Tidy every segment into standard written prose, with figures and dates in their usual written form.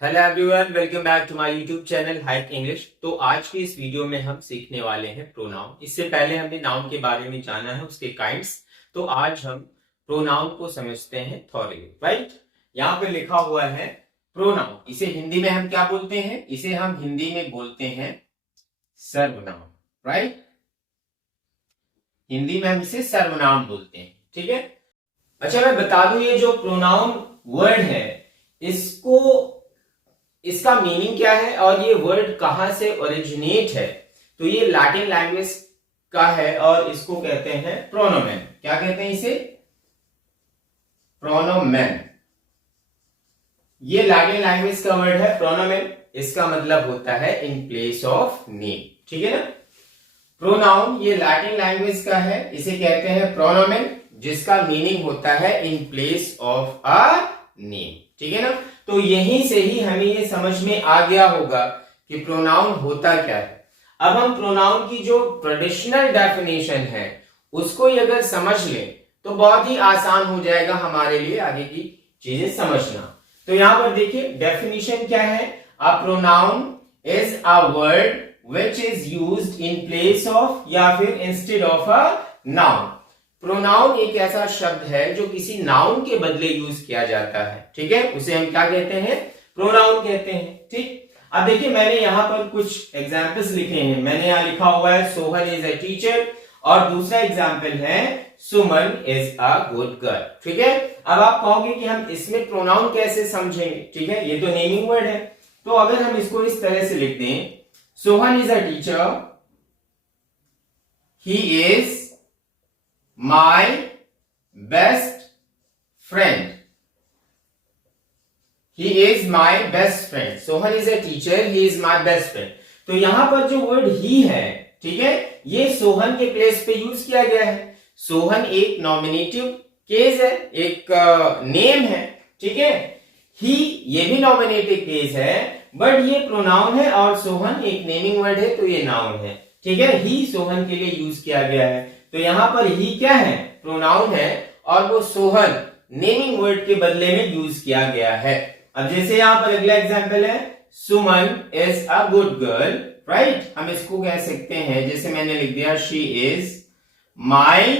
Hello everyone, welcome back to my YouTube channel Hike English. तो आज की इस वीडियो में हम सीखने वाले हैं प्रोनाउन। इससे पहले हमने नाउन के बारे में जाना है, उसके काइंड्स। तो आज हम प्रोनाउन को समझते हैं थॉरली, राइट। यहाँ पे लिखा हुआ है प्रोनाउन। इसे हिंदी में हम क्या बोलते हैं? इसे हम हिंदी में बोलते हैं सर्वनाम, राइट। हिंदी में हम इसे सर्वनाम बोलते हैं, ठीक है। अच्छा, मैं बता दूं, ये जो प्रोनाउन वर्ड है इसका मीनिंग क्या है और ये वर्ड कहां से ओरिजिनेट है। तो ये लैटिन लैंग्वेज का है और इसको कहते हैं प्रोनोमेन। क्या कहते हैं इसे? प्रोनोमेन। ये लैटिन लैंग्वेज का वर्ड है प्रोनोमेन। इसका मतलब होता है इन प्लेस ऑफ नेम, ठीक है ना। प्रोनाउन ये लैटिन लैंग्वेज का है, इसे कहते हैं प्रोनोमेन, जिसका मीनिंग होता है in place of a name, ठीक है ना। तो यहीं से ही हमें ये समझ में आ गया होगा कि प्रोनाउन होता क्या है। अब हम प्रोनाउन की जो ट्रेडिशनल डेफिनेशन है उसको ही अगर समझ लें तो बहुत ही आसान हो जाएगा हमारे लिए आगे की चीजें समझना। तो यहां पर देखिए डेफिनेशन क्या है। A pronoun is a word which is used in place of या फिर instead of a noun. Pronoun एक ऐसा शब्द है जो किसी नाउन के बदले यूज किया जाता है, ठीक है। उसे हम क्या कहते हैं? प्रोनाउन कहते हैं, ठीक। अब देखिए मैंने यहां पर कुछ एग्जांपल्स लिखे हैं। मैंने यहां लिखा हुआ है सोहन इज अ टीचर और दूसरा एग्जांपल है Suman is a good girl, ठीक है। अब आप कहोगे कि हम इसमें प्रोनाउन कैसे समझेंगे, ठीक है, ये तो नेमिंग वर्ड है। तो अगर हम इसको इस तरह से लिख दें, Sohan is a teacher, he is my best friend. He is my best friend. Sohan is a teacher. He is my best friend. तो यहां पर जो वर्ड ही है, ठीक है, ये सोहन के प्लेस पे यूज किया गया है। सोहन एक नॉमिनेटिव केस है, एक नेम है, ठीक है। ही ये भी नॉमिनेटिव केस है, बट ये प्रोनाउन है और सोहन एक नेमिंग वर्ड है, तो ये नाउन है, ठीक है। ही सोहन के लिए यूज किया गया है। तो यहां पर ही क्या है? प्रोनाउन है और वो सोहन नेमिंग वर्ड के बदले में यूज किया गया है। अब जैसे यहां पर अगला एग्जांपल है Suman is a good girl, right. हम इसको कह सकते हैं, जैसे मैंने लिख दिया, she is my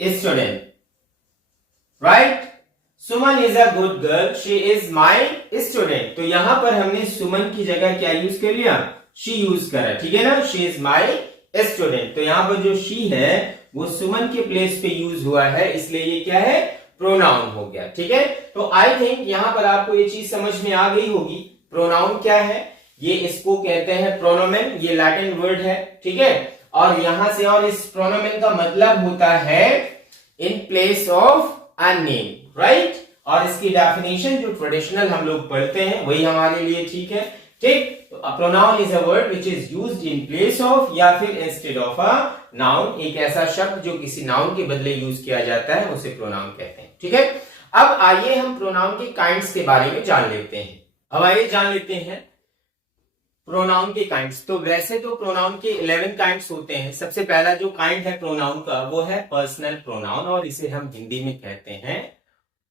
student, right. Suman is a good girl, she is my student. तो यहां पर हमने सुमन की जगह क्या यूज कर लिया? शी यूज करा, ठीक है ना। She is my student. तो यहां पर जो शी है वो सुमन के प्लेस पे यूज हुआ है, इसलिए ये क्या है? प्रोनाउन हो गया, ठीक है। तो आई थिंक यहां पर आपको ये चीज समझ में आ गई होगी। प्रोनाउन क्या है? ये इसको कहते हैं प्रोनोमेन। ये लैटिन वर्ड है, ठीक है। और यहां से और इस प्रोनोमेन का मतलब होता है in place of a name, right. और इसकी डेफिनेशन जो ट्रेडिशनल हम लोग पढ़ते हैं वही हमारे लिए ठीक है, ठीक। Pronoun is a word which is used in place of या फिर इंस्टेड ऑफ अ नाउन। एक ऐसा शब्द जो किसी नाउन के बदले यूज किया जाता है उसे प्रोनाउन कहते हैं, ठीक है। अब आइए हम प्रोनाउन के काइंड्स के बारे में जान लेते हैं। अब आइए जान लेते हैं प्रोनाउन के काइंड्स। तो वैसे तो प्रोनाउन के 11 काइंड्स होते हैं। सबसे पहला जो काइंड है प्रोनाउन का वो है पर्सनल प्रोनाउन, और इसे हम हिंदी में कहते हैं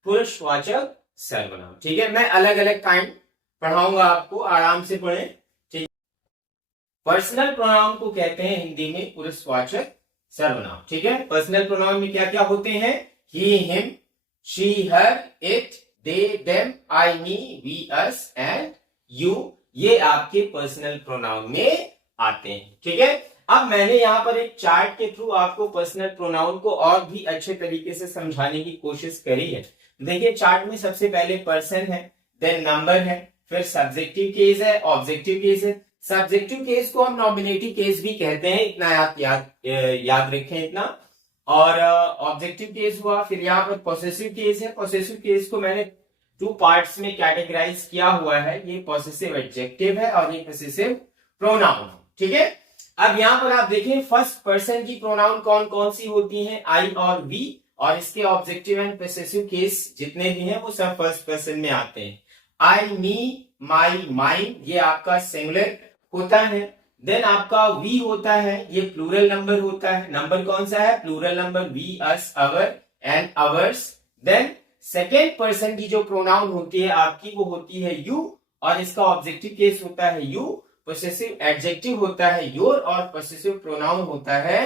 पुरुषवाचक सर्वनाम, ठीक है। मैं अलग अलग काइंड पढ़ाऊंगा, आपको आराम से पढ़ें, ठीक। पर्सनल प्रोनाउन को कहते हैं हिंदी में पुरुषवाचक सर्वनाम, ठीक है। पर्सनल प्रोनाउन में क्या क्या होते हैं? He, him, she, her, it, they, them, I, me, we, us and you. ये आपके पर्सनल प्रोनाउन में आते हैं, ठीक है। अब मैंने यहां पर एक चार्ट के थ्रू आपको पर्सनल प्रोनाउन को और भी अच्छे तरीके से समझाने की कोशिश करी है। देखिए चार्ट में सबसे पहले पर्सन है, देन नंबर है, फिर सब्जेक्टिव केस है, ऑब्जेक्टिव केस है। सब्जेक्टिव केस को हम नॉमिनेटिव केस भी कहते हैं, इतना याद रखें इतना। और ऑब्जेक्टिव केस हुआ, फिर यहाँ पर पॉसेसिव केस है। पॉसेसिव केस को मैंने 2 पार्ट्स में कैटेगराइज किया हुआ है। ये पॉसेसिव एडजेक्टिव है और ये पॉसेसिव प्रोनाउन है, ठीक है। अब यहाँ पर आप देखें फर्स्ट पर्सन की प्रोनाउन कौन कौन सी होती हैं? आई और वी। और इसके ऑब्जेक्टिव एंड पॉसेसिव केस जितने भी हैं वो सब फर्स्ट पर्सन में आते हैं। आई, मी, माई, माइन, ये आपका सिंगुलर होता है। देन आपका वी होता है, ये प्लूरल नंबर होता है। नंबर कौन सा है? Plural number, we, us, our and ours. Then second person की जो प्रोनाउन होती है आपकी वो होती है यू, और इसका ऑब्जेक्टिव केस होता है यू, पोसेसिव एडजेक्टिव होता है योर, और पोसेसिव प्रोनाउन होता है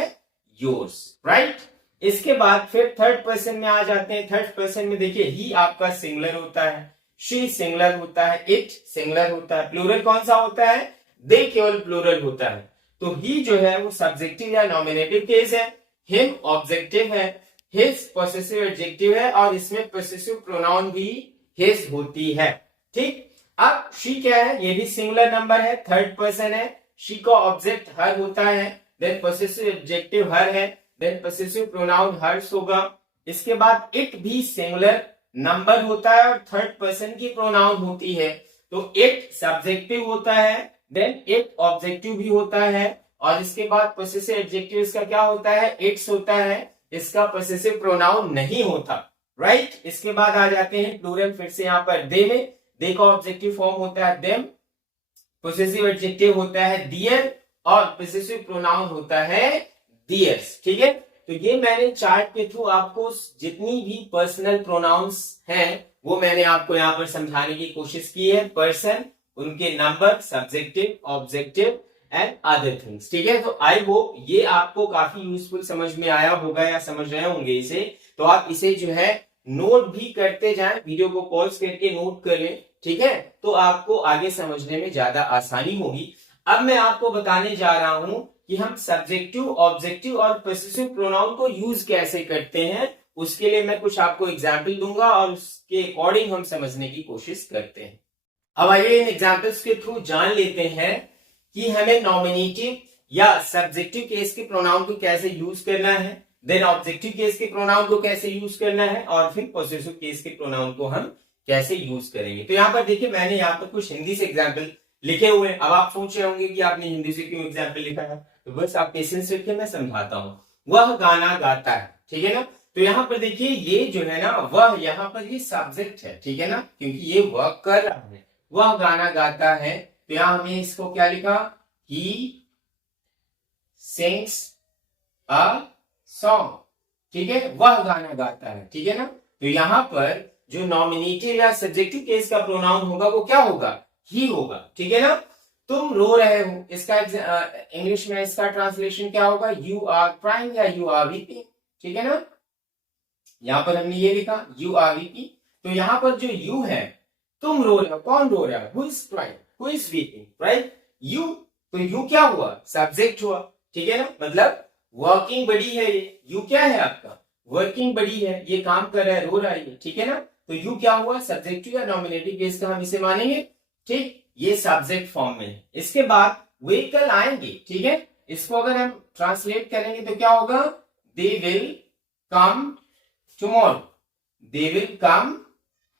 योर्स, राइट। इसके बाद फिर थर्ड पर्सन में आ जाते हैं। थर्ड पर्सन में देखिए ही आपका सिंगुलर होता है, शी सिंगुलर होता है, इट सिंगुलर होता है, प्लूरल कौन सा होता है, दे केवल प्लूरल होता है। तो ही जो है वो सब्जेक्टिव या नॉमिनेटिव केस है, हिम ऑब्जेक्टिव है, हिज पोसेसिव एडजेक्टिव है, और इसमें पोसेसिव प्रोनाउन भी हिज होती है, ठीक। अब शी क्या है, ये भी सिंगुलर नंबर है, थर्ड पर्सन है, शी का ऑब्जेक्ट हर होता है, देन पोसेसिव एडजेक्टिव हर है, देन पोसेसिव प्रोनाउन हर्स होगा। इसके बाद इट भी सिंगुलर नंबर होता है और थर्ड पर्सन की प्रोनाउन होती है, तो इट सब्जेक्टिव होता है, देन इट ऑब्जेक्टिव भी होता है, और इसके बाद पोसेसिव एडजेक्टिव इसका क्या होता है, इट्स होता है, इसका पोसेसिव प्रोनाउन नहीं होता, राइट। इसके बाद आ जाते हैं प्लूरल, फिर से यहाँ पर दे में, दे का ऑब्जेक्टिव फॉर्म होता है देम, पोसेसिव एडजेक्टिव होता है दियर, और पोसेसिव प्रोनाउन होता है दियर्स, ठीक है। तो ये मैंने चार्ट के थ्रू आपको जितनी भी पर्सनल प्रोनाउंस हैं वो मैंने आपको यहाँ पर समझाने की कोशिश की है, पर्सन, उनके number, subjective, objective and other things, ठीक है। तो आई होप ये आपको काफी यूजफुल समझ में आया होगा या समझ रहे होंगे इसे। तो आप इसे जो है नोट भी करते जाएं, वीडियो को पॉज करके नोट कर लें, ठीक है, तो आपको आगे समझने में ज्यादा आसानी होगी। अब मैं आपको बताने जा रहा हूं कि हम सब्जेक्टिव, ऑब्जेक्टिव और पोसेसिव प्रोनाउन को यूज कैसे करते हैं। उसके लिए मैं कुछ आपको एग्जाम्पल दूंगा और उसके अकॉर्डिंग हम समझने की कोशिश करते हैं। अब आइए इन एग्जाम्पल्स के थ्रू जान लेते हैं कि हमें नॉमिनेटिव या सब्जेक्टिव केस के प्रोनाउन को कैसे यूज करना है, देन ऑब्जेक्टिव केस के प्रोनाउन को कैसे यूज करना है, और फिर पोसेसिव केस के प्रोनाउन को हम कैसे यूज करेंगे। तो यहाँ पर देखिए मैंने यहाँ पर कुछ हिंदी से एग्जाम्पल लिखे हुए। अब आप सोच रहे होंगे कि आपने हिंदी से क्यों एग्जाम्पल लिखा है, तो बस आप पेशेंस रखिए, मैं समझाता हूं। वह गाना गाता है, ठीक है ना। तो यहाँ पर देखिए ये जो है ना, वह यहाँ पर ये सब्जेक्ट है, ठीक है ना, क्योंकि ये वह कर रहा है, वह गाना गाता है। तो यहाँ हमने इसको क्या लिखा, ही सिंग्स अ सॉन्ग, ठीक है, वह गाना गाता है, ठीक है ना। तो यहाँ पर जो नॉमिनेटिव या सब्जेक्टिव केस का प्रोनाउन होगा वो क्या होगा, ही होगा, ठीक है ना। तुम रो रहे हो, इसका इंग्लिश में इसका ट्रांसलेशन क्या होगा, यू आर क्राइंग या यू आर वीपिंग, ठीक है ना। यहां पर हमने ये लिखा यू आर वीपिंग। तो यहां पर जो यू है, तुम रो रहे हो, कौन रो रहा है, who is crying, who is weeping, right, you. तो यू क्या हुआ, सब्जेक्ट हुआ, ठीक है ना, मतलब वर्किंग बड़ी है ये, यू क्या है आपका, वर्किंग बड़ी है, ये काम कर रहा है, रो रहा है, ठीक है ना। तो यू क्या हुआ, सब्जेक्टिव या नॉमिनेटिव केस का हम इसे मानेंगे, ठीक, ये सब्जेक्ट फॉर्म में है। इसके बाद वे कल आएंगे, ठीक है, इसको अगर हम ट्रांसलेट करेंगे तो क्या होगा, they will come tomorrow, they will come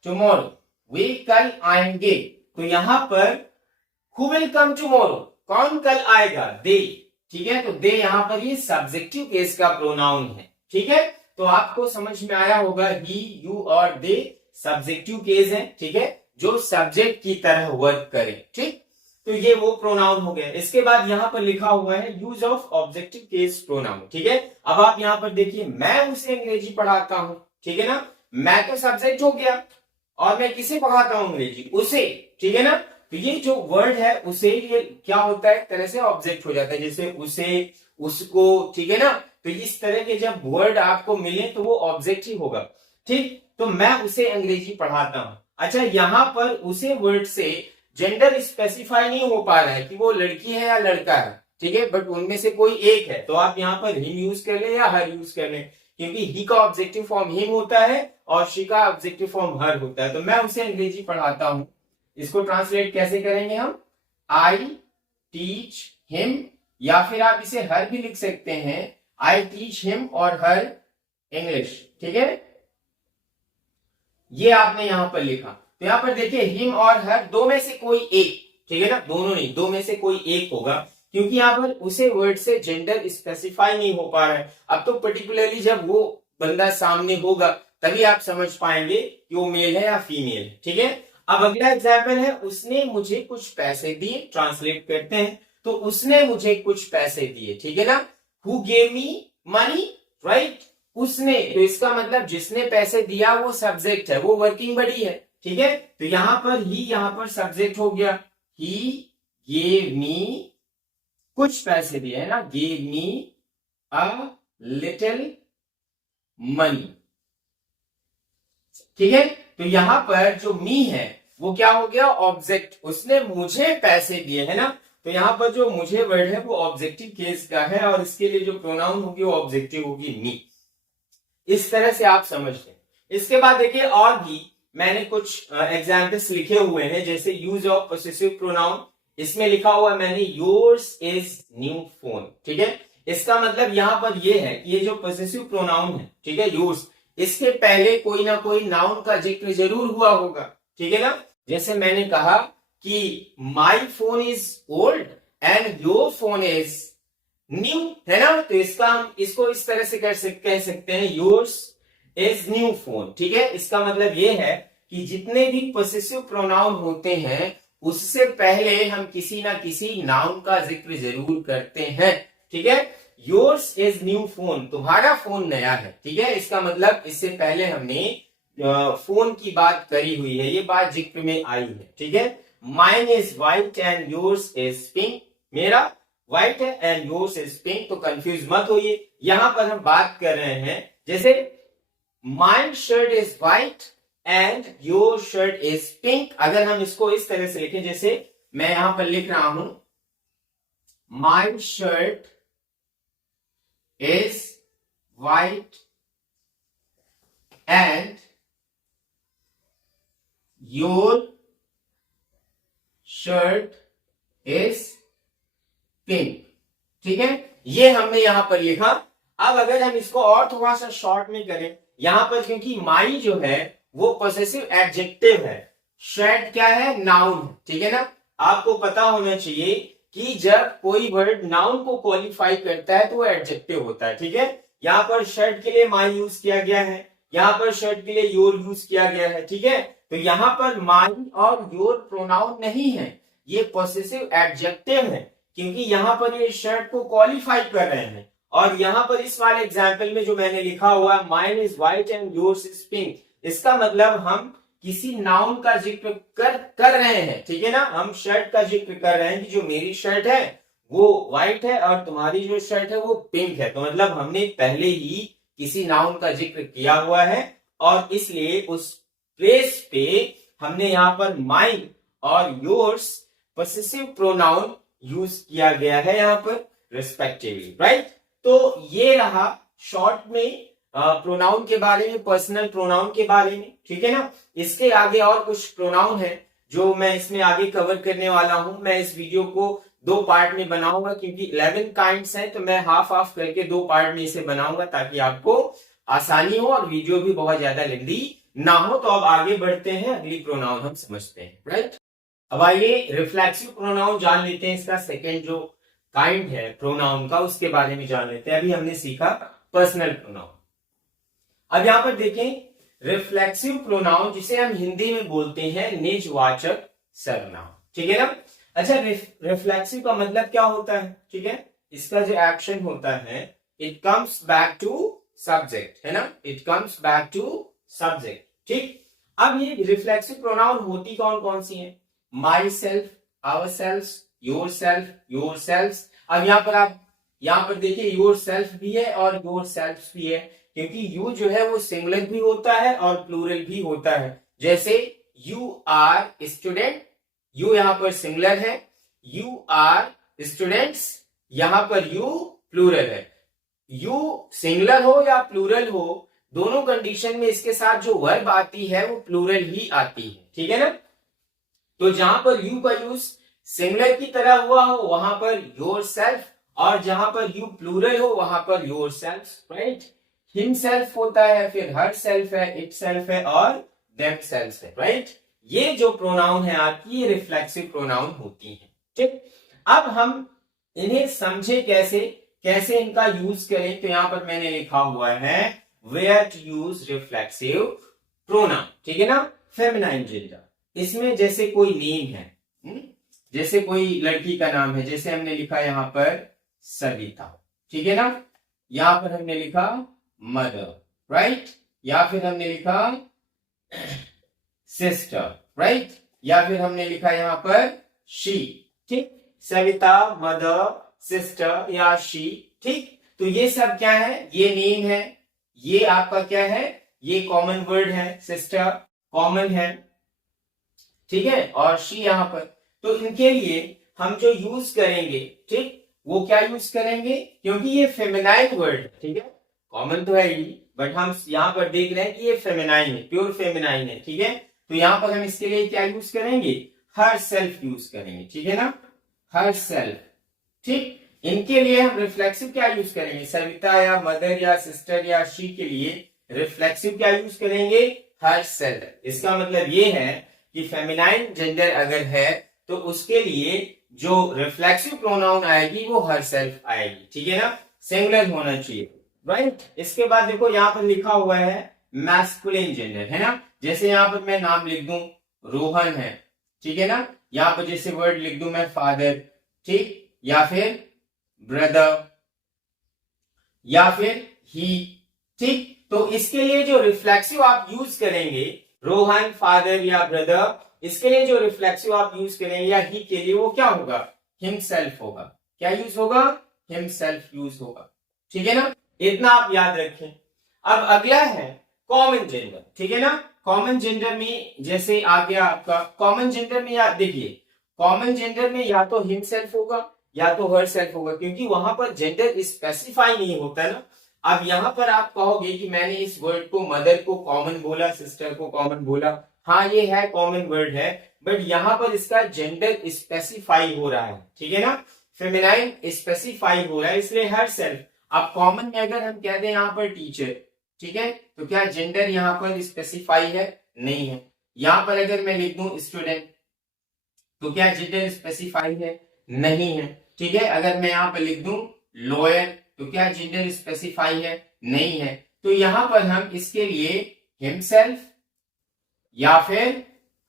tomorrow, वे कल आएंगे। तो यहां पर हु विल कम टुमारो, कौन कल आएगा, दे, ठीक है। तो दे यहां पर ये सब्जेक्टिव केस का प्रोनाउन है, ठीक है। तो आपको समझ में आया होगा, ही, यू और दे सब्जेक्टिव केस है, ठीक है, जो सब्जेक्ट की तरह वर्क करे, ठीक। तो ये वो प्रोनाउन हो गया। इसके बाद यहां पर लिखा हुआ है use of objective case pronoun, ठीक है। अब आप यहां पर देखिए, मैं उसे अंग्रेजी पढ़ाता हूं, ठीक है ना, मैं तो सब्जेक्ट हो गया, और मैं किसे पढ़ाता हूं अंग्रेजी, उसे, ठीक है ना। तो ये जो वर्ड है उसे, ये क्या होता है, एक तरह से ऑब्जेक्ट हो जाता है, जैसे उसे, उसको, ठीक है ना। तो इस तरह के जब वर्ड आपको मिले तो वो ऑब्जेक्ट ही होगा, ठीक। तो मैं उसे अंग्रेजी पढ़ाता हूं। अच्छा, यहां पर उसे वर्ड से जेंडर स्पेसिफाई नहीं हो पा रहा है कि वो लड़की है या लड़का है, ठीक है, बट उनमें से कोई एक है। तो आप यहाँ पर हिम यूज कर ले या हर यूज कर ले, क्योंकि ही का ऑब्जेक्टिव फॉर्म हिम होता है और शी का ऑब्जेक्टिव फॉर्म हर होता है। तो मैं उसे अंग्रेजी पढ़ाता हूं, इसको ट्रांसलेट कैसे करेंगे हम, आई टीच हिम, या फिर आप इसे हर भी लिख सकते हैं, आई टीच हिम और हर इंग्लिश, ठीक है। ये आपने यहां पर लिखा। तो यहां पर देखिए हिम और हर, दो में से कोई एक, ठीक है ना, दोनों नहीं, दो में से कोई एक होगा, क्योंकि यहां पर उसे वर्ड से जेंडर स्पेसिफाई नहीं हो पा रहा है। अब तो पर्टिकुलरली जब वो बंदा सामने होगा तभी आप समझ पाएंगे कि वो मेल है या फीमेल है, ठीक है। अब अगला एग्जाम्पल है, उसने मुझे कुछ पैसे दिए, ट्रांसलेट करते हैं, तो उसने मुझे कुछ पैसे दिए, ठीक है ना, who gave me money, right, उसने, तो इसका मतलब जिसने पैसे दिया वो सब्जेक्ट है, वो वर्किंग बड़ी है, ठीक है। तो यहां पर ही, यहां पर सब्जेक्ट हो गया। ही गेव मी, कुछ पैसे दिए है ना, gave me a little money, ठीक है। तो यहां पर जो मी है वो क्या हो गया, ऑब्जेक्ट, उसने मुझे पैसे दिए है ना। तो यहां पर जो मुझे वर्ड है वो ऑब्जेक्टिव केस का है और इसके लिए जो प्रोनाउन होगी वो ऑब्जेक्टिव होगी मी। इस तरह से आप समझ लें। इसके बाद देखिए और भी मैंने कुछ एग्जाम्पल्स लिखे हुए हैं, जैसे यूज ऑफ पोसेसिव प्रोनाउन। इसमें लिखा हुआ है मैंने, योर्स इज न्यू फोन, ठीक है। इसका मतलब यहां पर ये है कि ये जो पोसेसिव प्रोनाउन है, ठीक है, योर्स, इसके पहले कोई ना कोई नाउन का जिक्र जरूर हुआ होगा, ठीक है ना। जैसे मैंने कहा कि my phone is old and your phone is new, है ना। तो इसका हम इसको इस तरह से कह सकते हैं, योर्स इज न्यू फोन, ठीक है। इसका मतलब ये है कि जितने भी पोसेसिव प्रोनाउन होते हैं उससे पहले हम किसी ना किसी नाउन का जिक्र जरूर करते हैं, ठीक है। योर्स इज न्यू फोन, तुम्हारा फोन नया है, ठीक है। इसका मतलब इससे पहले हमने फोन की बात करी हुई है, ये बात जिक्र में आई है, ठीक है। Mine is white and yours is pink, मेरा व्हाइट है एंड योर्स इज पिंक, तो कंफ्यूज मत होइए। यहां पर हम बात कर रहे हैं, जैसे mine shirt is white and your shirt is pink, अगर हम इसको इस तरह से लिखें, जैसे मैं यहां पर लिख रहा हूं, mine shirt is white and your shirt is pink, ठीक है। ये हमने यहां पर लिखा। अब अगर हम इसको और थोड़ा सा शॉर्ट में करें, यहां पर क्योंकि माई जो है वो पोसेसिव एडजेक्टिव है, शर्ट क्या है, नाउन, ठीक है ना। आपको पता होना चाहिए कि जब कोई वर्ड नाउन को क्वालिफाई करता है तो वो एडजेक्टिव होता है, ठीक है। यहां पर शर्ट के लिए माई यूज किया गया है, यहां पर शर्ट के लिए योर यूज किया गया है, ठीक है। तो यहां पर माई और योर प्रोनाउन नहीं है, ये पोसेसिव एडजेक्टिव है, क्योंकि यहां पर ये शर्ट को क्वालिफाई कर रहे हैं। और यहां पर इस वाले एग्जाम्पल में जो मैंने लिखा हुआ है, mine is white and yours is pink, इसका मतलब हम किसी नाउन का जिक्र कर रहे हैं, ठीक है ना। हम शर्ट का जिक्र कर रहे हैं कि जो मेरी शर्ट है वो व्हाइट है और तुम्हारी जो शर्ट है वो पिंक है, तो मतलब हमने पहले ही किसी नाउन का जिक्र किया हुआ है और इसलिए उस प्लेस पे हमने यहां पर माइन और योर्स पोसेसिव प्रोनाउन यूज किया गया है यहां पर रिस्पेक्टिवली, राइट। तो ये रहा शॉर्ट में प्रोनाउन के बारे में, पर्सनल प्रोनाउन के बारे में, ठीक है ना। इसके आगे और कुछ प्रोनाउन है जो मैं इसमें आगे कवर करने वाला हूं। मैं इस वीडियो को 2 पार्ट में बनाऊंगा, क्योंकि 11 काइंड्स हैं, तो मैं हाफ करके 2 पार्ट में इसे बनाऊंगा ताकि आपको आसानी हो और वीडियो भी बहुत ज्यादा लंबी ना हो। तो अब आगे बढ़ते हैं, अगली प्रोनाउन हम समझते हैं, राइट। अब आइए रिफ्लेक्सिव प्रोनाउन जान लेते हैं, इसका सेकेंड जो काइंड है प्रोनाउन का उसके बारे में जान लेते हैं। अभी हमने सीखा पर्सनल प्रोनाउन। अब यहां पर देखें, रिफ्लेक्सिव प्रोनाउन जिसे हम हिंदी में बोलते हैं निजवाचक सर्वनाम, ठीक है ना। अच्छा, रिफ्लेक्सिव का मतलब क्या होता है, ठीक है। इसका जो एक्शन होता है, it comes back to subject, है ना, it comes back to subject, ठीक। अब ये रिफ्लेक्सिव प्रोनाउन होती कौन कौन सी है, myself, ourself, yourself, yourself. अब यहां पर देखिए योर सेल्फ भी है और योर सेल्फ भी है, क्योंकि यू जो है वो सिंगुलर भी होता है और प्लूरल भी होता है। जैसे यू आर स्टूडेंट, यू यहां पर सिंगुलर है, यू आर स्टूडेंट्स, यहां पर यू प्लूरल है। यू सिंगुलर हो या प्लूरल हो, दोनों कंडीशन में इसके साथ जो वर्ब आती है वो प्लूरल ही आती है, ठीक है ना। तो जहां पर यू का यूज सिंगुलर की तरह हुआ हो वहां पर योर सेल्फ, और जहां पर यू प्लूरल हो वहां per your self, right. Himself होता है, फिर हर सेल्फ है, इट सेल्फ है और देम सेल्फ है, राइट। ये जो प्रोनाउन है आपकी, ये रिफ्लेक्सिव प्रोनाउन होती है, ठीक। अब हम इन्हें समझे कैसे इनका यूज करें, तो यहां पर मैंने लिखा हुआ है where to use reflexive pronoun, ठीक है ना। फेमिनाइन जेंडर, इसमें जैसे कोई नेम है, जैसे कोई लड़की का नाम है, जैसे हमने लिखा यहां पर सविता, ठीक है ना। यहां पर हमने लिखा मदर, राइट, या फिर हमने लिखा सिस्टर, राइट, या फिर हमने लिखा यहां पर शी, ठीक, सविता मदर सिस्टर या शी, ठीक। तो ये सब क्या है, ये नेम है, ये आपका क्या है, ये कॉमन वर्ड है, सिस्टर कॉमन है, ठीक है, और शी यहां पर। तो इनके लिए हम जो यूज करेंगे, ठीक, वो क्या यूज करेंगे, क्योंकि ये फेमिनाइन वर्ड है, ठीक है, कॉमन तो है ही, बट हम यहां पर देख रहे हैं कि ये फेमिनाइन है, प्योर फेमिनाइन है, ठीक है। तो यहां पर हम इसके लिए क्या यूज करेंगे, हर सेल्फ यूज करेंगे, ठीक है ना, हर सेल्फ, ठीक। इनके लिए हम रिफ्लेक्सिव क्या यूज करेंगे, सविता या मदर या सिस्टर या शी के लिए रिफ्लेक्सिव क्या यूज करेंगे, हर सेल्फ। इसका मतलब ये है कि फेमिनाइन जेंडर अगर है तो उसके लिए जो रिफ्लेक्सिव प्रोनाउन आएगी वो हर सेल्फ आएगी, ठीक है ना, सिंगुलर होना चाहिए, राइट। इसके बाद देखो यहां पर लिखा हुआ है मैस्कुलिन जेंडर, है ना, जैसे यहां पर मैं नाम लिख दूं रोहन है, ठीक है ना, यहां पर जैसे वर्ड लिख दूं मैं फादर, ठीक, या फिर ब्रदर या फिर ही, ठीक। तो इसके लिए जो रिफ्लेक्सिव आप यूज करेंगे, रोहन फादर या ब्रदर, इसके लिए जो रिफ्लेक्सिव आप यूज करेंगे या ही के लिए वो क्या होगा, हिमसेल्फ होगा, क्या यूज होगा, हिमसेल्फ यूज होगा, ठीक है ना, इतना आप याद रखें। अब अगला है कॉमन जेंडर, ठीक है ना, कॉमन जेंडर में जैसे आ गया आपका, कॉमन जेंडर में याद देखिए, कॉमन जेंडर में या तो हिमसेल्फ होगा या तो हर सेल्फ होगा, क्योंकि वहां पर जेंडर स्पेसिफाई नहीं होता है ना। अब यहां पर आप कहोगे कि मैंने इस वर्ड को मदर को कॉमन बोला, सिस्टर को कॉमन बोला, हाँ ये है कॉमन वर्ड है, बट यहां पर इसका जेंडर स्पेसिफाई हो रहा है, ठीक है ना, फेमिनाइन स्पेसिफाई हो रहा है, इसलिए हर सेल्फ। अब कॉमन में अगर हम कह दें यहां पर टीचर, ठीक है, तो क्या जेंडर यहां पर स्पेसिफाई है, नहीं है। यहां पर अगर मैं लिख दूं स्टूडेंट, तो क्या जेंडर स्पेसिफाई है, नहीं है, ठीक है। अगर मैं यहां पर लिख दूं लॉयर, तो क्या जेंडर स्पेसिफाई है, नहीं है। तो यहां पर हम इसके लिए हिमसेल्फ या फिर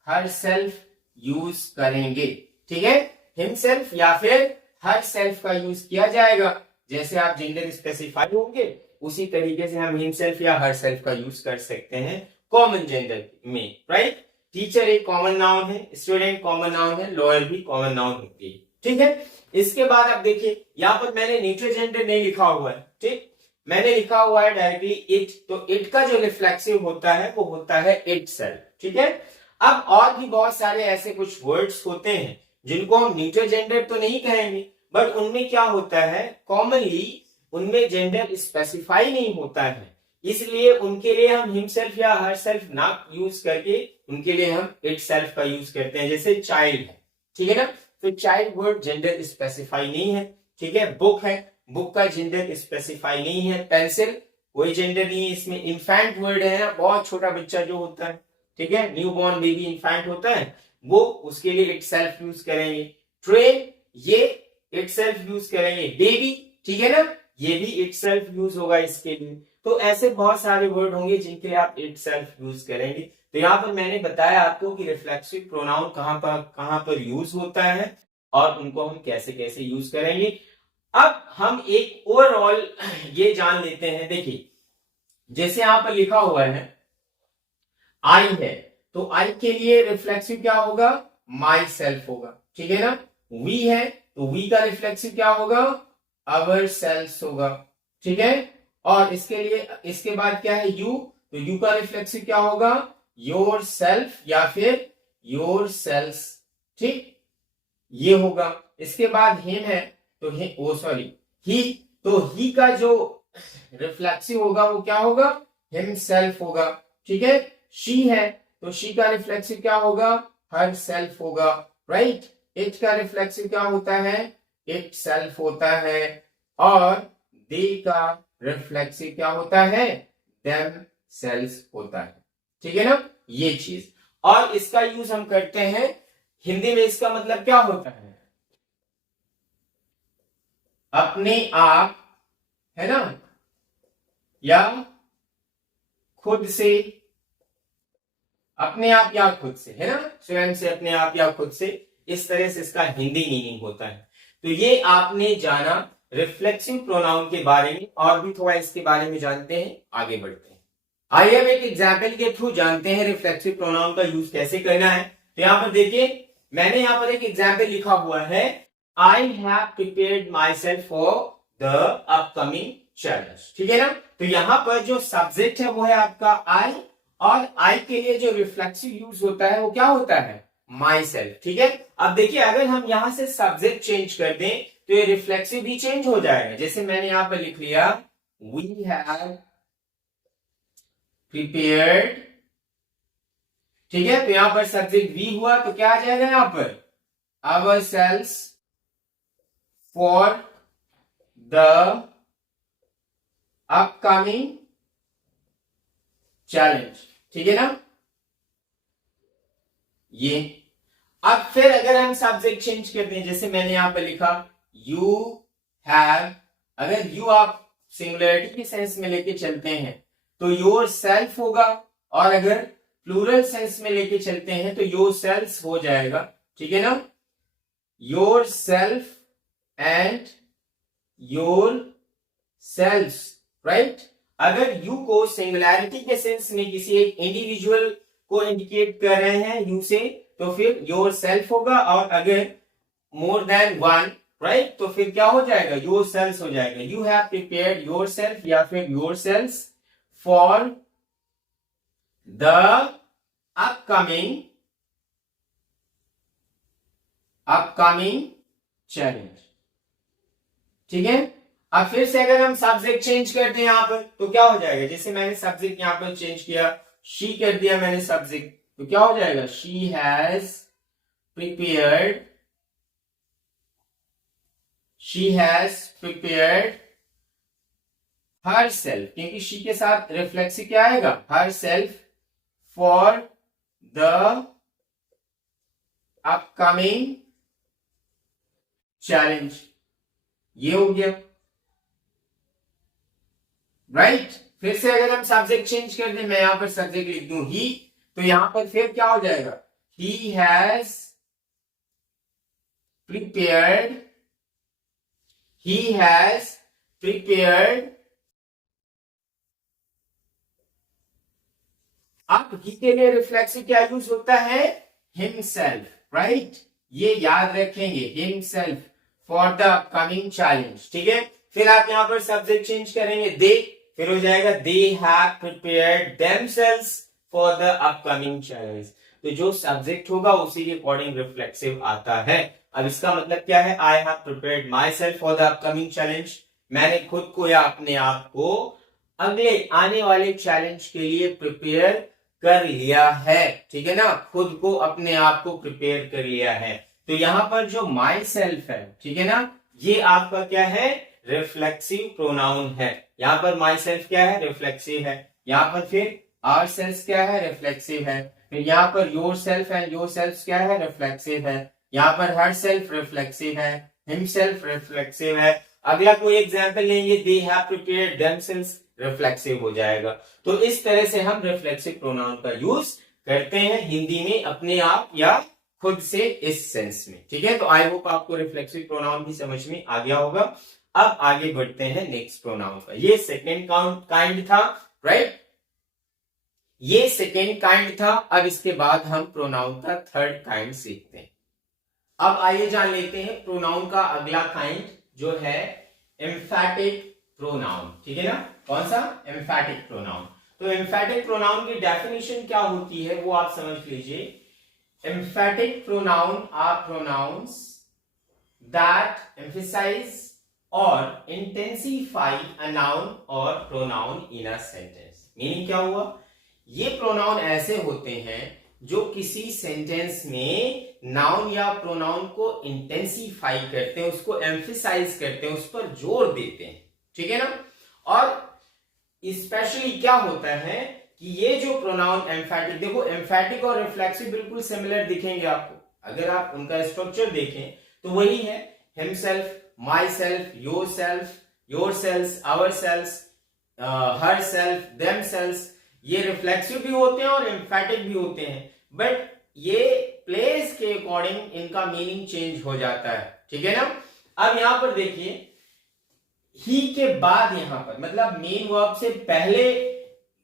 हर सेल्फ यूज करेंगे, ठीक है, हिमसेल्फ या फिर हर सेल्फ का यूज किया जाएगा। जैसे आप जेंडर स्पेसिफाई होंगे उसी तरीके से हम हिमसेल्फ या हर सेल्फ का यूज कर सकते हैं कॉमन जेंडर में, राइट। टीचर एक कॉमन नाउन है, स्टूडेंट कॉमन नाउन है, लॉयर भी कॉमन नाउन होती है, ठीक है। इसके बाद आप देखिए यहां पर मैंने न्यूट्रल जेंडर नहीं लिखा हुआ है, ठीक, मैंने लिखा हुआ है डायरेक्टली इट, तो इट का जो रिफ्लेक्सिव होता है वो होता है इट सेल्फ, ठीक है। अब और भी बहुत सारे ऐसे कुछ वर्ड्स होते हैं जिनको हम न्यूट्रल जेंडर तो नहीं कहेंगे, बट उनमें क्या होता है, कॉमनली उनमें जेंडर स्पेसिफाई नहीं होता है, इसलिए उनके लिए हम हिमसेल्फ या हर सेल्फ ना यूज करके उनके लिए हम इट सेल्फ का यूज करते हैं। जैसे चाइल्ड है, ठीक है ना, तो चाइल्ड वर्ड जेंडर स्पेसिफाई नहीं है, ठीक है। बुक है, बुक का जेंडर स्पेसिफाई नहीं है। पेंसिल कोई जेंडर नहीं है इसमें। इन्फेंट वर्ड है ना, बहुत छोटा बच्चा जो होता है, ठीक है, न्यू बॉर्न बेबी इन्फेंट होता है, वो उसके लिए इट सेल्फ यूज करेंगे। ट्रेन ये इट सेल्फ यूज करेंगे। बेबी, ठीक है ना, ये भी इट सेल्फ यूज होगा इसके लिए। तो ऐसे बहुत सारे वर्ड होंगे जिनके लिए आप इट सेल्फ यूज करेंगे। तो यहाँ पर मैंने बताया आपको कि रिफ्लेक्सिव प्रोनाउन कहां पर यूज होता है और उनको हम कैसे कैसे यूज करेंगे। अब हम एक ओवरऑल ये जान लेते हैं। देखिए जैसे यहां पर लिखा हुआ है आई है, तो आई के लिए रिफ्लेक्सिव क्या होगा, माई सेल्फ होगा, ठीक है ना। वी है तो वी का रिफ्लेक्सिव क्या होगा, अवर सेल्फ होगा, ठीक है। और इसके लिए इसके बाद क्या है यू, तो यू का रिफ्लेक्सिव क्या होगा, योर सेल्फ या फिर योर सेल्स, ठीक, ये होगा। इसके बाद हिम है तो ही, तो ही का जो रिफ्लेक्सिव होगा वो क्या होगा, हिम सेल्फ होगा, ठीक है। शी है तो शी का रिफ्लेक्सिव क्या होगा, हर सेल्फ होगा, राइट। इट का रिफ्लेक्सिव क्या होता है, इट सेल्फ होता है। और दे का रिफ्लेक्सिव क्या होता है, देम सेल्स होता है, ठीक है ना, ये चीज। और इसका यूज हम करते हैं हिंदी में, इसका मतलब क्या होता है, अपने आप, है ना, या खुद से, अपने आप या खुद से, है ना, स्वयं से, अपने आप या खुद से, इस तरह से इसका हिंदी मीनिंग होता है। तो ये आपने जाना रिफ्लेक्सिव प्रोनाउन के बारे में और भी थोड़ा इसके बारे में जानते हैं, आगे बढ़ते हैं। आइए अब एक एग्जाम्पल के थ्रू जानते हैं रिफ्लेक्सिव प्रोनाउन का यूज कैसे करना है। तो यहाँ पर देखिए, मैंने यहाँ पर एक एग्जाम्पल लिखा हुआ है, I have prepared my self for the upcoming challenge. ठीक है ना। तो यहाँ पर जो सब्जेक्ट है वो है आपका आई, और आई के लिए जो रिफ्लेक्सिव यूज होता है वो क्या होता है, माई सेल्फ। ठीक है। अब देखिए, अगर हम यहां से सब्जेक्ट चेंज कर दें तो ये रिफ्लेक्सिव भी चेंज हो जाएगा। जैसे मैंने यहां पर लिख लिया, वी हैव प्रिपेयर्ड। ठीक है। तो यहां पर सब्जेक्ट वी हुआ तो क्या आ जाएगा यहां पर, ourselves for the upcoming challenge. ठीक है ना। ये अब फिर अगर हम सब्जेक्ट चेंज कर दें, जैसे मैंने यहां पर लिखा यू हैव, अगर यू आप सिंगुलरिटी के सेंस में लेके चलते हैं तो योर सेल्फ होगा, और अगर प्लूरल सेंस में लेके चलते हैं तो योर सेल्स हो जाएगा। ठीक है ना। Yourself and yourselves, right. अगर यू को सिंगुलैरिटी के सेंस में किसी एक इंडिविजुअल को इंडिकेट कर रहे हैं यू से, तो फिर योर सेल्फ होगा, और अगर मोर देन वन, राइट, तो फिर क्या हो जाएगा, योर सेल्स हो जाएगा। You have prepared yourself या फिर yourselves for the upcoming challenge. ठीक है। अब फिर से अगर हम सब्जेक्ट चेंज करते हैं यहां पर तो क्या हो जाएगा, जैसे मैंने सब्जेक्ट यहां पर चेंज किया, शी कर दिया मैंने सब्जेक्ट, तो क्या हो जाएगा, she has prepared her self, क्योंकि शी के साथ रिफ्लेक्सिव क्या आएगा, her self for the upcoming challenge. ये हो गया, राइट। फिर से अगर हम सब्जेक्ट चेंज कर दें, मैं यहां पर सब्जेक्ट लिख दूं ही, तो यहां पर फिर क्या हो जाएगा, ही हैज प्रिपेयर्ड। अब ही के लिए रिफ्लेक्सिव क्या यूज होता है, हिमसेल्फ, राइट। ये याद रखेंगे, himself for the upcoming challenge. ठीक है। फिर आप यहां पर सब्जेक्ट चेंज करेंगे, दे, फिर हो जाएगा they have prepared themselves for the upcoming challenge. तो जो सब्जेक्ट होगा उसी के अकॉर्डिंग रिफ्लेक्सिव आता है। अब इसका मतलब क्या है, I have prepared my self for the upcoming challenge, मैंने खुद को या अपने आप को अगले आने वाले चैलेंज के लिए प्रिपेयर कर लिया है। ठीक है ना, खुद को अपने आप को प्रिपेयर कर लिया है। तो यहां पर जो माई सेल्फ है, ठीक है ना, ये आपका क्या है, रिफ्लेक्सिव प्रोनाउन है। यहां पर माई सेल्फ क्या है, रिफ्लेक्सिव है। यहां पर फिर आवर सेल्फ क्या है, रिफ्लेक्सिव है। फिर यहाँ per your self and your self क्या है, रिफ्लेक्सिव है। यहाँ पर हर सेल्फ रिफ्लेक्सिव है, हिमसेल्फ रिफ्लेक्सिव है। अगला कोई एग्जाम्पल लेंगे, they have prepared themselves, reflexive हो जाएगा। तो इस तरह से हम रिफ्लेक्सिव प्रोनाउन का यूज करते हैं हिंदी में, अपने आप या खुद से, इस सेंस में। ठीक है। तो आई होप आपको रिफ्लेक्सिव प्रोनाउन भी समझ में आ गया होगा। अब आगे बढ़ते हैं नेक्स्ट प्रोनाउन का। ये सेकेंड काइंड था, राइट, ये सेकेंड काइंड था। अब इसके बाद हम प्रोनाउन का थर्ड काइंड सीखते हैं। अब आइए जान लेते हैं प्रोनाउन का अगला काइंड, जो है एम्फैटिक प्रोनाउन। ठीक है ना, कौन सा, एम्फैटिक प्रोनाउन। तो एम्फैटिक प्रोनाउन की डेफिनेशन क्या होती है वो आप समझ लीजिए। Emphatic pronoun are pronouns that emphasize or intensify a noun or pronoun in a sentence. Meaning क्या हुआ, ये प्रोनाउन ऐसे होते हैं जो किसी सेंटेंस में नाउन या प्रोनाउन को इंटेंसिफाई करते हैं, उसको एम्फसाइज करते हैं, उस पर जोर देते हैं। ठीक है ना। और स्पेशली क्या होता है कि ये जो प्रोनाउन एम्फैटिक, देखो एम्फैटिक और रिफ्लेक्सिव बिल्कुल सिमिलर दिखेंगे आपको, अगर आप उनका स्ट्रक्चर देखें तो वही है, himself, myself, yourself, yourselves, ourselves, herself, themselves. ये रिफ्लेक्सिव भी होते हैं और एम्फैटिक भी होते हैं, बट ये प्लेस के अकॉर्डिंग इनका मीनिंग चेंज हो जाता है। ठीक है ना। अब यहां पर देखिए, ही के बाद यहां पर मतलब मेन वर्ब से पहले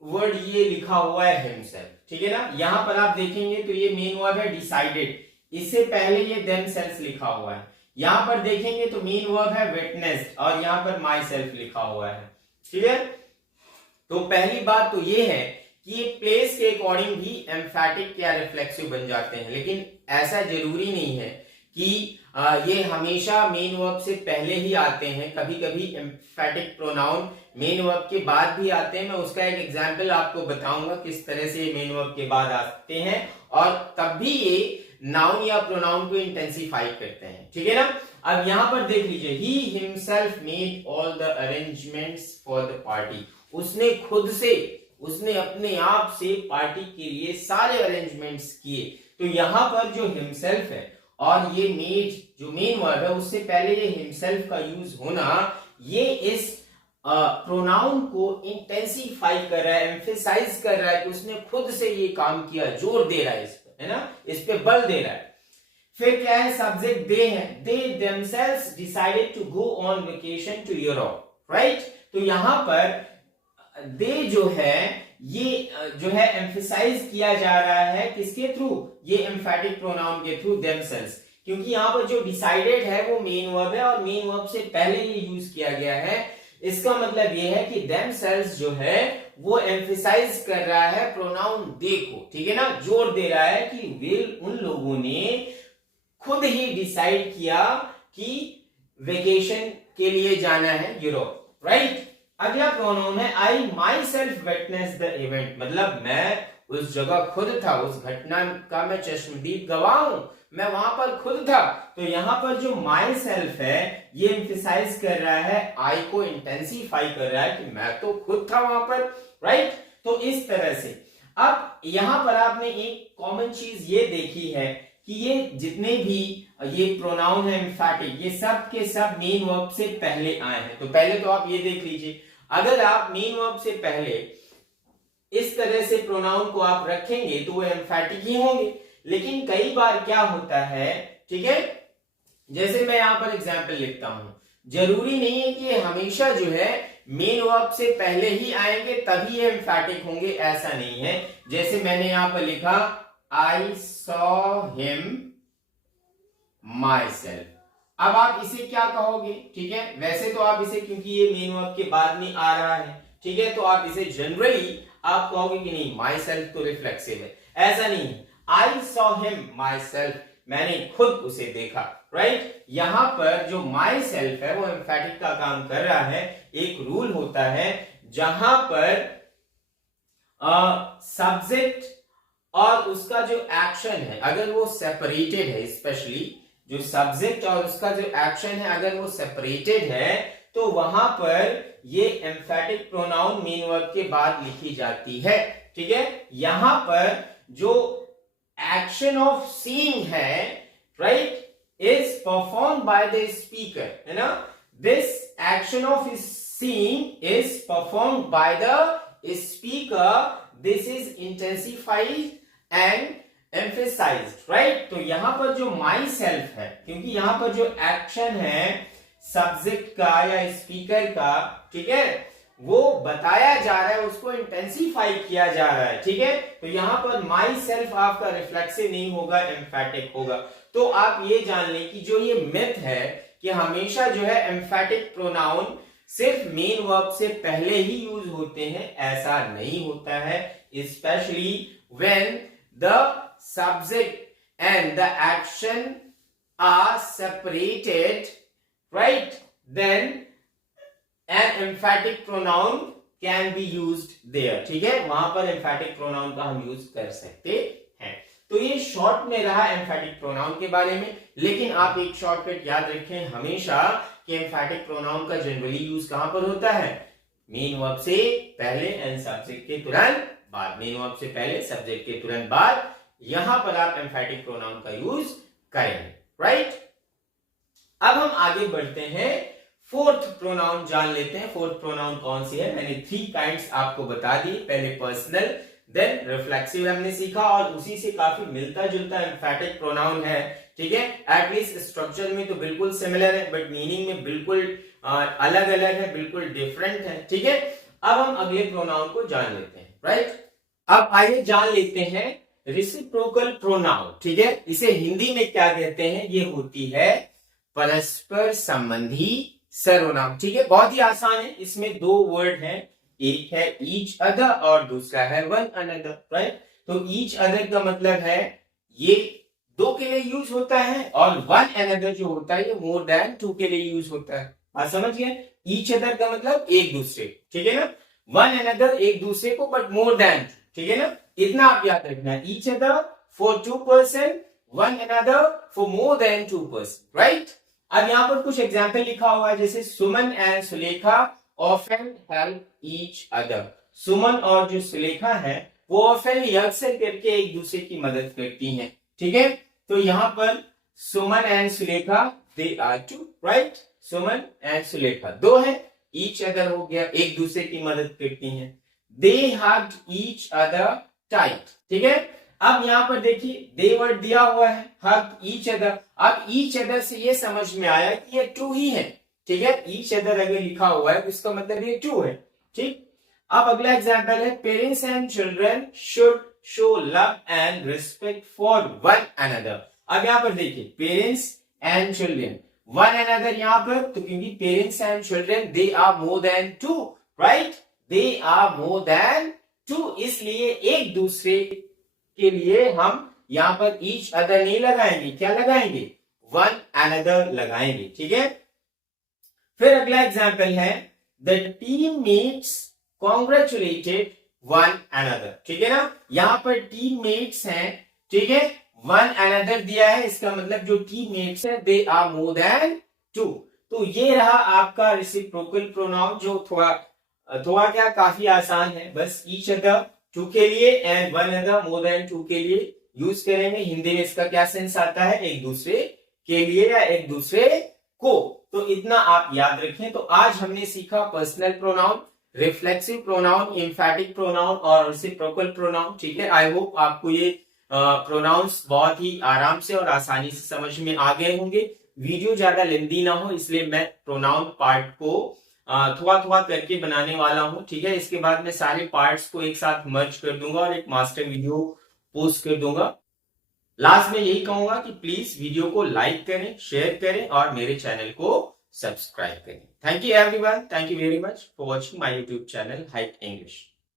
वर्ड ये लिखा हुआ है हिमसेल्फ, ठीक है ना। यहां पर आप देखेंगे तो ये मेन वर्ब है डिसाइडेड, इससे पहले ये देमसेल्फ लिखा हुआ है। यहां पर देखेंगे तो मेन वर्ब है विटनेस्ड और यहां पर माई सेल्फ लिखा हुआ है, ठीक है। तो पहली बात तो ये है कि ये प्लेस के अकॉर्डिंग भी एम्फैटिक या रिफ्लेक्सिव बन जाते हैं, लेकिन ऐसा जरूरी नहीं है कि ये हमेशा मेन वर्ब से पहले ही आते हैं। कभी कभी एम्फैटिक प्रोनाउन मेन वर्ब के बाद भी आते हैं। मैं उसका एक एग्जांपल आपको बताऊंगा किस तरह से मेन वर्ब के बाद आते हैं और तब भी ये नाउन या प्रोनाउन को इंटेंसिफाई करते हैं, ठीक है ना। अब यहां पर देख लीजिए, he himself made all the arrangements for the party. उसने खुद से, उसने अपने आप से पार्टी के लिए सारे अरेंजमेंट्स किए। तो यहां पर जो हिमसेल्फ है और ये मेड जो मेन वर्ब है उससे पहले ये हिमसेल्फ का यूज होना, ये इस प्रोनाउन को इंटेंसिफाई कर रहा है, एम्फेसाइज कर रहा है कि उसने खुद से ये काम किया, जोर दे रहा है इस पर, है ना, इस पे बल दे रहा है। फिर क्या है, सब्जेक्ट दे है, they themselves decided to go on vacation to Europe, right. तो यहां पर दे जो है ये जो है एम्फेसाइज किया जा रहा है किसके थ्रू, ये एम्फैटिक प्रोनाउन के थ्रू, देमसेल्व्स, क्योंकि यहां पर जो डिसाइडेड है वो मेन वर्ब है और मेन वर्ब से पहले ये यूज किया गया है। इसका मतलब ये है कि देमसेल्व्स जो है वो एम्फेसाइज कर रहा है प्रोनाउन दे को, ठीक है ना, जोर दे रहा है कि वे उन लोगों ने खुद ही डिसाइड किया कि वेकेशन के लिए जाना है यूरोप, राइट। अगला प्रोनाउन है I myself witness the event, मतलब मैं उस जगह खुद था, उस घटना का मैं चश्मदीद गवाह हूं, मैं वहां पर खुद था। तो यहां पर जो माई सेल्फ है ये एम्फेसाइज कर रहा है, आई को इंटेंसिफाई कर रहा है कि मैं तो खुद था वहां पर, राइट। तो इस तरह से अब यहां पर आपने एक कॉमन चीज ये देखी है कि ये जितने भी ये प्रोनाउन है एम्फैटिक, ये सब के सब मेन वर्ब से पहले आए हैं। तो पहले तो आप ये देख लीजिए, अगर आप मेन वर्ब से पहले इस तरह से प्रोनाउन को आप रखेंगे तो वो एम्फैटिक ही होंगे। लेकिन कई बार क्या होता है, ठीक है, जैसे मैं यहां पर एग्जाम्पल लिखता हूं, जरूरी नहीं है कि हमेशा जो है मेन वर्ब से पहले ही आएंगे तभी ये एम्फैटिक होंगे, ऐसा नहीं है। जैसे मैंने यहां पर लिखा I saw him myself, अब आप इसे क्या कहोगे, ठीक है, वैसे तो आप इसे, क्योंकि ये मेन वर्ब के बाद में आ रहा है, ठीक है, तो आप इसे जनरली आप कहोगे कि नहीं माई सेल्फ तो रिफ्लेक्सिव है, ऐसा नहीं है। I saw him my self, मैंने खुद उसे देखा, राइट। यहां पर जो माई सेल्फ है वो एम्फैटिक का काम कर रहा है। एक रूल होता है जहां पर सब्जेक्ट और उसका जो एक्शन है अगर वो सेपरेटेड है, स्पेशली जो सब्जेक्ट और उसका जो एक्शन है अगर वो सेपरेटेड है, तो वहां पर ये एम्फैटिक प्रोनाउन मेन वर्ब के बाद लिखी जाती है, ठीक है। यहां पर जो एक्शन ऑफ सीइंग है, right, is perform by the speaker, है ना। This action of seeing is perform by the speaker, this is intensified and emphasised, right. तो यहां पर जो माई सेल्फ है, क्योंकि यहां पर जो एक्शन है सब्जेक्ट का या स्पीकर का, ठीक है, वो बताया जा रहा है, उसको इंटेंसिफाई किया जा रहा है, ठीक है। तो यहां पर माई सेल्फ आपका रिफ्लेक्सिव नहीं होगा, एम्फैटिक होगा। तो आप ये जान लें कि जो ये मिथ है कि हमेशा जो है एम्फैटिक प्रोनाउन सिर्फ मेन वर्ब से पहले ही यूज होते हैं, ऐसा नहीं होता है। Specially when the subject and the action are separated, right, then an emphatic pronoun can be used there, ठीक है, वहां पर emphatic pronoun का हम यूज कर सकते हैं। तो ये शॉर्ट में रहा emphatic pronoun के बारे में। लेकिन आप एक शॉर्टकट याद रखें हमेशा कि emphatic pronoun का जनरली यूज कहां पर होता है, मेन वर्ब से पहले एंड सब्जेक्ट के तुरंत बाद, मेन वर्ब से पहले सब्जेक्ट के तुरंत बाद, यहां पर आप emphatic pronoun का यूज करेंगे, राइट। अब हम आगे बढ़ते हैं, फोर्थ प्रोनाउन जान लेते हैं। फोर्थ प्रोनाउन कौन सी है, मैंने 3 काइंड्स आपको बता दी, पहले पर्सनल, देन रिफ्लेक्सिव हमने सीखा और उसी से काफी मिलता जुलता एम्फैटिक प्रोनाउन है, ठीक है। एटलीस्ट स्ट्रक्चर में तो बिल्कुल सिमिलर है बट मीनिंग में बिल्कुल अलग अलग है, बिल्कुल डिफरेंट है, ठीक है। अब हम अगले प्रोनाउन को जान लेते हैं, राइट। अब आइए जान लेते हैं रेसिप्रोकल प्रोनाउन, ठीक है। इसे हिंदी में क्या कहते हैं? ये होती है परस्पर संबंधी सर्वनाम, ठीक है। बहुत ही आसान है, इसमें दो वर्ड हैं, एक है ईच अदर और दूसरा है वन अनदर, राइट। तो ईच अदर का मतलब है ये दो के लिए यूज होता है और वन अनदर जो होता है ये मोर देन टू के लिए यूज होता है। आप समझ गए? ईच अदर का मतलब एक दूसरे, ठीक है ना। वन अनदर एक दूसरे को, बट मोर देन, ठीक है ना। इतना आप याद रखना है, each other for 2 person, one another for more than 2 person, right. अब यहाँ पर कुछ एग्जाम्पल लिखा हुआ है, जैसे Suman and Sulekha often help each other. Suman और जो सुलेखा है वो ऑफन अक्सर करके एक दूसरे की मदद करती हैं, ठीक है। तो यहाँ पर Suman and Sulekha they are two, right. Suman and Sulekha दो है, ईच अदर हो गया, एक दूसरे की मदद करती हैं। दे हग्ड ईच अदर टाइट, ठीक है। अब यहाँ पर देखिए दे वर्ड दिया हुआ है, हग्ड ईच अदर। अब ईच अदर से ये समझ में आया कि ये टू ही है, ठीक है। ईच अदर अगर लिखा हुआ है तो इसका मतलब ये टू है, ठीक। अब अगला एग्जांपल है parents and children should show love and respect for one another. अब यहाँ पर देखिए parents and children, one another यहाँ पर, तो क्योंकि parents and children they are more than two, right. They are more than two, इसलिए एक दूसरे के लिए हम यहाँ पर ईच अदर नहीं लगाएंगे, क्या लगाएंगे? वन अनदर लगाएंगे, ठीक है। फिर अगला एग्जाम्पल है the teammates congratulated one another, ठीक है ना। यहाँ पर टीममेट्स हैं, ठीक है, वन अनदर दिया है, इसका मतलब जो टीममेट्स है they are more than two. तो ये रहा आपका रेसिप्रोकल प्रोनाउन, जो थोड़ा क्या काफी आसान है। बस ईच अदर टू के लिए and one other more than two के लिए यूज करेंगे। हिंदी में इसका क्या सेंस आता है? एक दूसरे के लिए या एक दूसरे को। तो इतना आप याद रखें। तो आज हमने सीखा personal pronoun, reflexive pronoun, एम्फैटिक pronoun और रेसिप्रोकल प्रोनाउन, ठीक है। आई होप आपको ये प्रोनाउंस बहुत ही आराम से और आसानी से समझ में आ गए होंगे। वीडियो ज्यादा लेंदी ना हो इसलिए मैं प्रोनाउन पार्ट को थोड़ा थोड़ा करके बनाने वाला हूं, ठीक है। इसके बाद मैं सारे पार्ट्स को एक साथ मर्ज कर दूंगा और एक मास्टर वीडियो पोस्ट कर दूंगा। लास्ट में यही कहूंगा कि प्लीज वीडियो को लाइक करें, शेयर करें और मेरे चैनल को सब्सक्राइब करें। Thank you everyone, thank you very much for watching my YouTube channel height English.